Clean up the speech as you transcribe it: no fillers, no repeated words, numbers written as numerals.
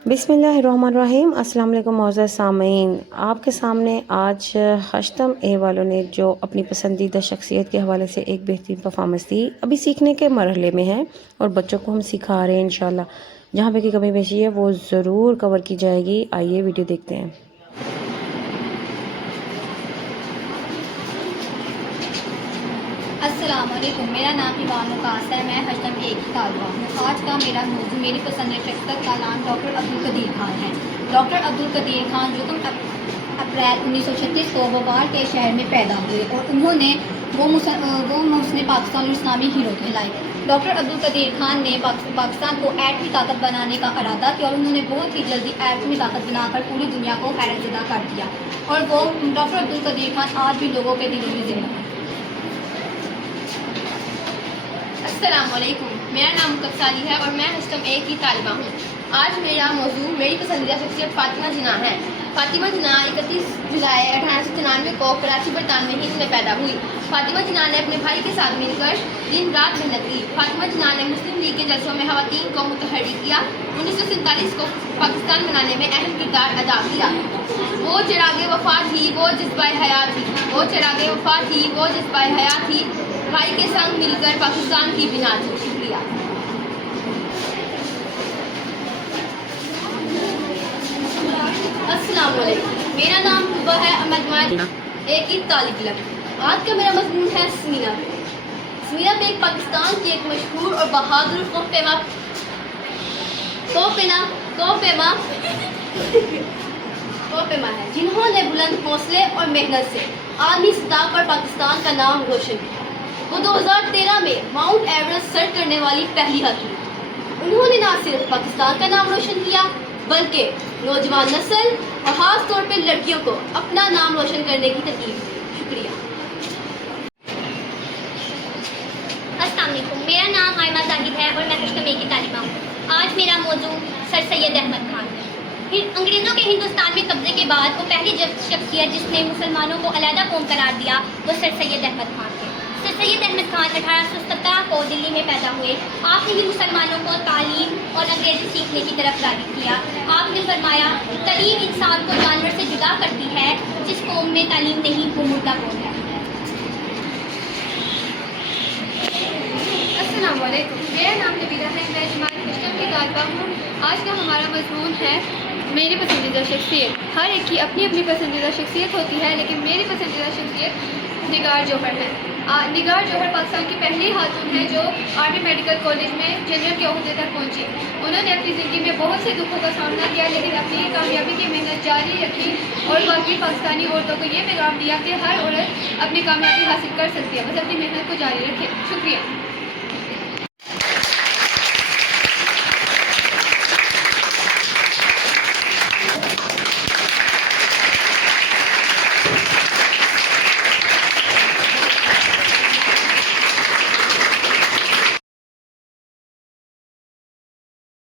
बिस्मिल्लाहिर्रहमानिर्रहीम। अस्सलाम वालेकुम मौज़ूद सामीन, आपके सामने आज हश्तम ए वालों ने जो अपनी पसंदीदा शख्सियत के हवाले से एक बेहतरीन परफॉर्मेंस दी, अभी सीखने के मरहले में है और बच्चों को हम सिखा रहे हैं इंशाल्लाह। जहाँ पे की कमी पेशी है वो ज़रूर कवर की जाएगी। आइए वीडियो देखते हैं। अस्सलाम वालेकुम, मेरा नाम इबान मुकास है। मैं हश्तम ए की तालिबा हूँ। आज का मेरा मौजूद मेरी पसंदीदा शख्सियत का नाम डॉक्टर अब्दुल कदीर खान है। डॉक्टर अब्दुल कदीर खान जो अप्रैल 1936 को भोपाल के शहर में पैदा हुए और उन्होंने वो मुस्लिम पाकिस्तान इस्लामी हीरो कहलाए। डॉक्टर अब्दुल कदीर खान ने पाकिस्तान को एटमी ताकत बनाने का इरादा किया और उन्होंने बहुत ही जल्दी एटमी ताकत बनाकर पूरी दुनिया को हैरतज़दा कर दिया। और वो डॉक्टर अब्दुल कदीर खान आज भी लोगों के दिलों में जिंदा है। अस्सलामुअलैकुम, मेरा नाम मुकद्दसाली है और मैं हश्तम ए की तालिबा हूँ। आज मेरा मौजूद मेरी पसंदीदा शख्सियत फ़ातिमा जिन्ना है। फ़ातिमा जिन्ना 31 जुलाई 1893 को कराची बरतानवी हिंद में पैदा हुई। फ़ातिमा जिन्ना ने अपने भाई के साथ मिलकर दिन रात मेहनत की। फ़ातिमा जिन्ना ने मुस्लिम लीग के जलसों में ख़वातीन को मुतहर्रिक किया। 1947 को पाकिस्तान बनाने में अहम किरदार अदा किया। वो चिरागे वफा थी, वो जज्बाए हयात थी। वो चिरागे वफा थी, वो जज्बाए हयात थी। भाई के संग मिलकर पाकिस्तान की बिना थी। शुक्रिया। अस्सलाम वालेकुम, मेरा नाम हुबा है अहमद एक ही तालिब इल्म। आज का मेरा मजमून है स्मीना। स्मीना बेग पाकिस्तान की एक मशहूर और बहादुर कोपेमा है, जिन्होंने बुलंद हौसले और मेहनत से आलमी सतह पर पाकिस्तान का नाम रोशन किया। वो 2013 में माउंट एवरेस्ट सर करने वाली पहली हस्ती। उन्होंने न सिर्फ पाकिस्तान का नाम रोशन किया बल्कि नौजवान नस्ल और ख़ास तौर पर लड़कियों को अपना नाम रोशन करने की तरकीब दी। शुक्रिया। अस्सलाम वालेकुम, मेरा नाम आयमा जाहिद है और मैं हश्तम ए की तालिबा हूँ। आज मेरा मौजू सर सैयद अहमद खान है। अंग्रेज़ों के हिंदुस्तान में कब्जे के बाद वो पहली शख्सियत जिसने मुसलमानों को अलहदा कौम करार दिया वो सर सैयद अहमद खान थे। सर सैयद अहमद खान 1817 को दिल्ली में पैदा हुए। आपने ही मुसलमानों को तालीम और अंग्रेज़ी सीखने की तरफ राग़िब किया। आपने फरमाया, तालीम इंसान को जानवर से जुदा करती है, जिस कौम में तालीम नहीं वो मुर्दा कौम है। अस्सलाम वालेकुम, मेरा नाम नबीला है। मैं जमात हश्तम की तालिबा हूँ। आज का हमारा मजमून है मेरी पसंदीदा शख्सियत। हर एक की अपनी अपनी पसंदीदा शख्सियत होती है, लेकिन मेरी पसंदीदा शख्सियत निगार जौहर है। निगार जौहर पाकिस्तान की पहली खातून है जो आर्मी मेडिकल कॉलेज में जनरल के ओहदे तक पहुंची। उन्होंने अपनी ज़िंदगी में बहुत से दुखों का सामना किया, लेकिन अपनी कामयाबी की मेहनत जारी रखी और बाकी पाकिस्तानी औरतों को ये पैगाम दिया कि हर औरत अपनी कामयाबी हासिल कर सकती है, बस अपनी मेहनत को जारी रखे। शुक्रिया।